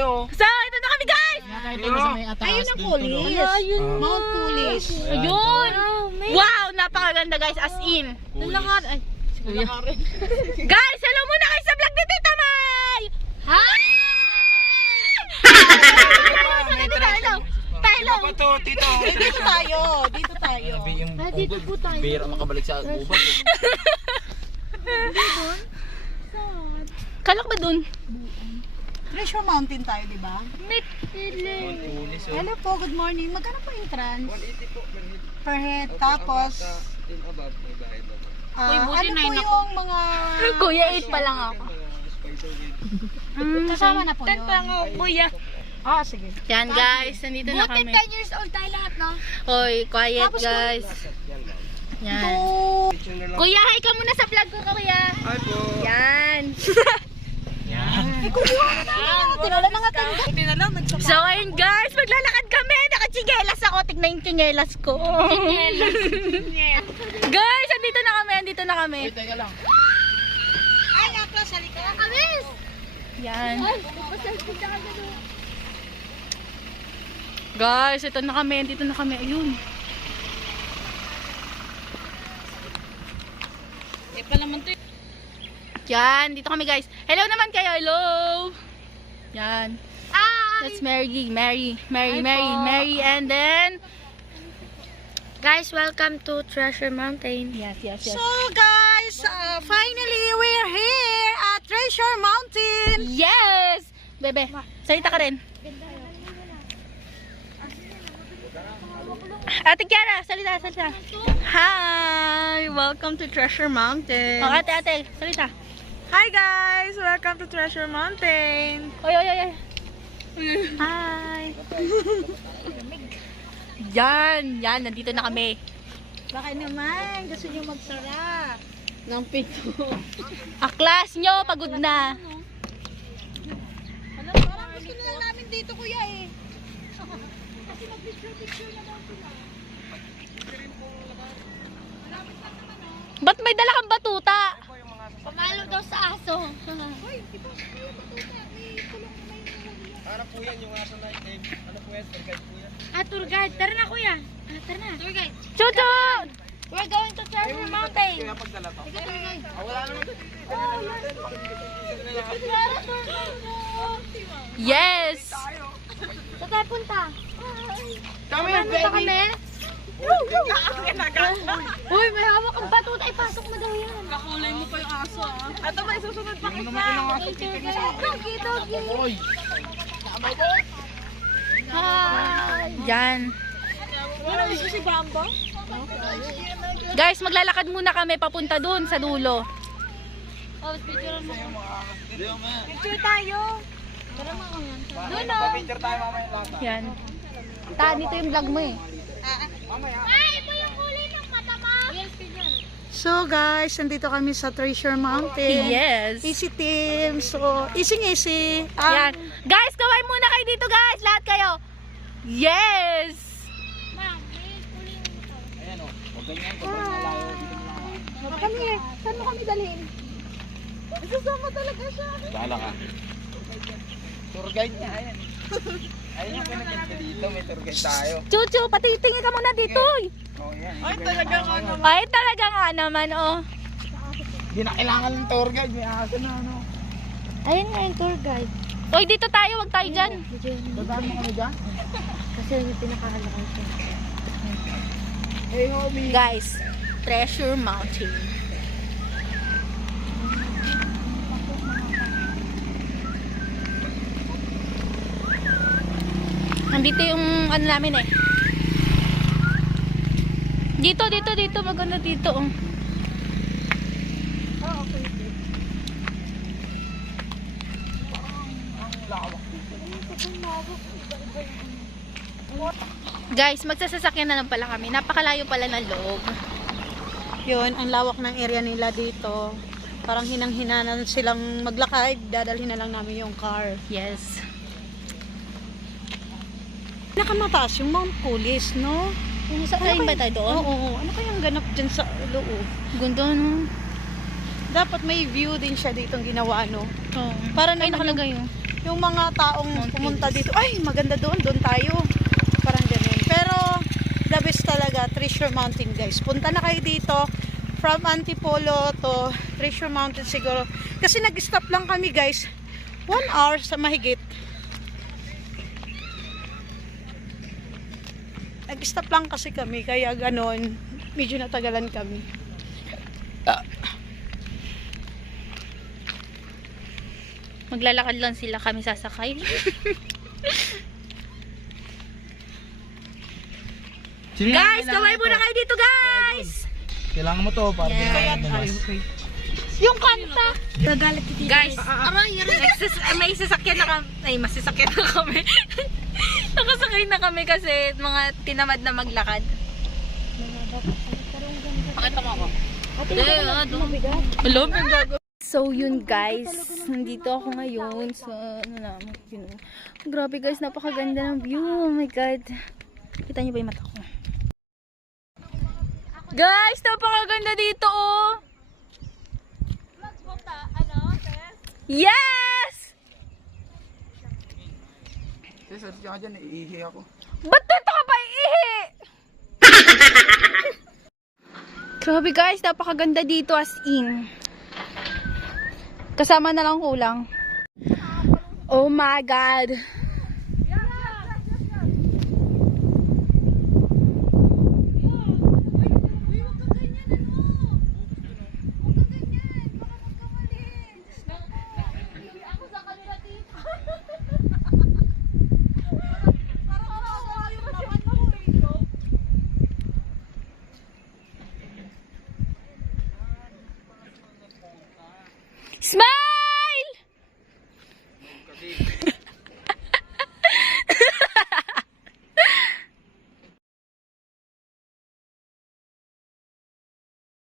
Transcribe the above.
So, ito na kami guys! Ayun ang Kulis. Mount Kulis. Ayun! Wow! Napakaganda guys, as in. Lalakad. Ay, Guys, hello muna kayo sa vlog ni Tita May! Hi! dito tayo. Dito tayo. Dito po tayo. Bira makabalik sa gubat. Kalak ba dun? Treasure Mountain tayo, di ba? Hello po, good morning. Magkano po entrance? 180 po Per head. Tapos, in above may bayad naman. ano po yung mga... Kuya, 8 pa lang ako. Kasama na po yun. Kuya. Ah, sige. Yan guys, nandito na kami. 10 years old tayo lahat, no? Hoy, quiet Tapos, guys. Yan. Kuya, hi ka muna sa vlog ko, kuya. Hi po. Yan. Tinala na nga tayo. So ayun guys, maglalakad kami. Nakachigelas ako. Tignan yung chinelas ko. Guys, andito na kami. Teka lang. Ay, Akla, salika na kami. Yan. Guys, ito na kami. Andito na kami. Ayun. Yan, dito kami guys. Hello naman kayo. Hello. Yan. That's Mary, and then Guys, welcome to Treasure Mountain. yes. So guys, finally we're here at Treasure Mountain. Yes! Bebe, salita ka rin. Ate Kiara, salita. Hi, welcome to Treasure Mountain. Oh, ate, salita. Hi guys, welcome to Treasure Mountain. Oy. Hi. Yan, nandito na kami. Baka naman gusto niyo magsara ng pito. Aklas nyo, pagod na. Alam, parang gusto na lang namin dito kuya eh. Kasi mag-picture na daw sila. Ba't may dala kang batuta? Pamalo daw sa aso. Hoy, ito, may batuta, may tulong, may Ano po yan yung aso na egg? Ano po yan? Tergay po yan. Tour guide. Tara na, kuya. Tara na. Tour guide. Chuchu! We're going to Treasure Mountain. Kaya pagdala to. Wala naman to. Yes! Saan tayo punta? Kami Punta kami? Uy, may hawak ang batuta. Ipasok mo daw yan. Kakulay mo pa yung aso ah. Ito may susunod pa Yung naman yung aso. Doggy. Oy! Hi. Yan. Ano gusto si Bamba? Guys, maglalakad muna kami papunta dun sa dulo. Oh, picture mo. Picture tayo. Doon o. Picture tayo mamaya lahat. Yan. Nito yung vlog mo eh. Ay, ito yung kulay ng mata mo. Yes, yan. So guys, nandito kami sa Treasure Mountain. Yes. Easy team. So, easy. Yan. Guys, kaway muna kayo dito guys. Lahat kayo. Yes! Ma'am, may kulay ng mata. Ayan o. Huwag ganyan. Huwag malayo. Dito mo lang. Kami, saan mo kami dalhin? Susama talaga siya. Bahala ka. Tour guide niya. Ayan. Ayun yung pinagyan ko dito. May tour guide tayo. Chuchu, patitingin ka muna dito. Oh, yan. Ay, talaga nga naman. Ay, talaga nga naman, oh. Hindi na kailangan ng tour guide. May aso na ano. Ayun nga yung tour guide. Hoy, dito tayo. Wag tayo dyan. Dadaan mo kami dyan? Kasi yun yung pinakahalakay siya. Hey homie. Guys, Treasure Mountain. Nandito yung ano namin eh. Dito. Maganda dito. Oh. Guys, magsasasakyan na lang pala kami. Napakalayo pala ng loob. Yun, ang lawak ng area nila dito. Parang hinang-hinanan silang maglakad. Dadalhin na lang namin yung car. Yes. Nakamataas yung Mount Kulis, no? Saan ba tayo doon? Oo. Ano kayang ganap dyan sa loob? Gundo, no? Dapat may view din siya dito ang ginawa, no? Oh. Para Ay, naman nakalagay yun. yung mga taong pumunta dito, ay maganda doon tayo. Parang ganun. Pero the best talaga, Treasure Mountain guys. Punta na kayo dito from Antipolo to Treasure Mountain siguro. Kasi nag-stop lang kami guys. 1 hour sa mahigit. Nag-stop lang kasi kami, kaya ganon, medyo natagalan kami. Maglalakad lang sila, kami sasakay. Guys, kaway muna kayo dito, guys! Kailangan mo to para Yung kanta! Gagalit dito. Guys, may sasakyan na kami. Ay, masasakyan na kami. Nakasakay na kami kasi mga tinamad na maglakad. Pakita mo ako. Hello, gago. So yun guys, nandito ako ngayon sa grabe guys, napakaganda ng view. Oh my god. Kita niyo ba yung mata ko? Guys, napakaganda dito oh. Yes! Sabi ka dyan, iihi ako. Ba't dito ka pa iihi? Grabe guys, napakaganda dito as in. Kasama na lang kulang. Oh my god. Smile!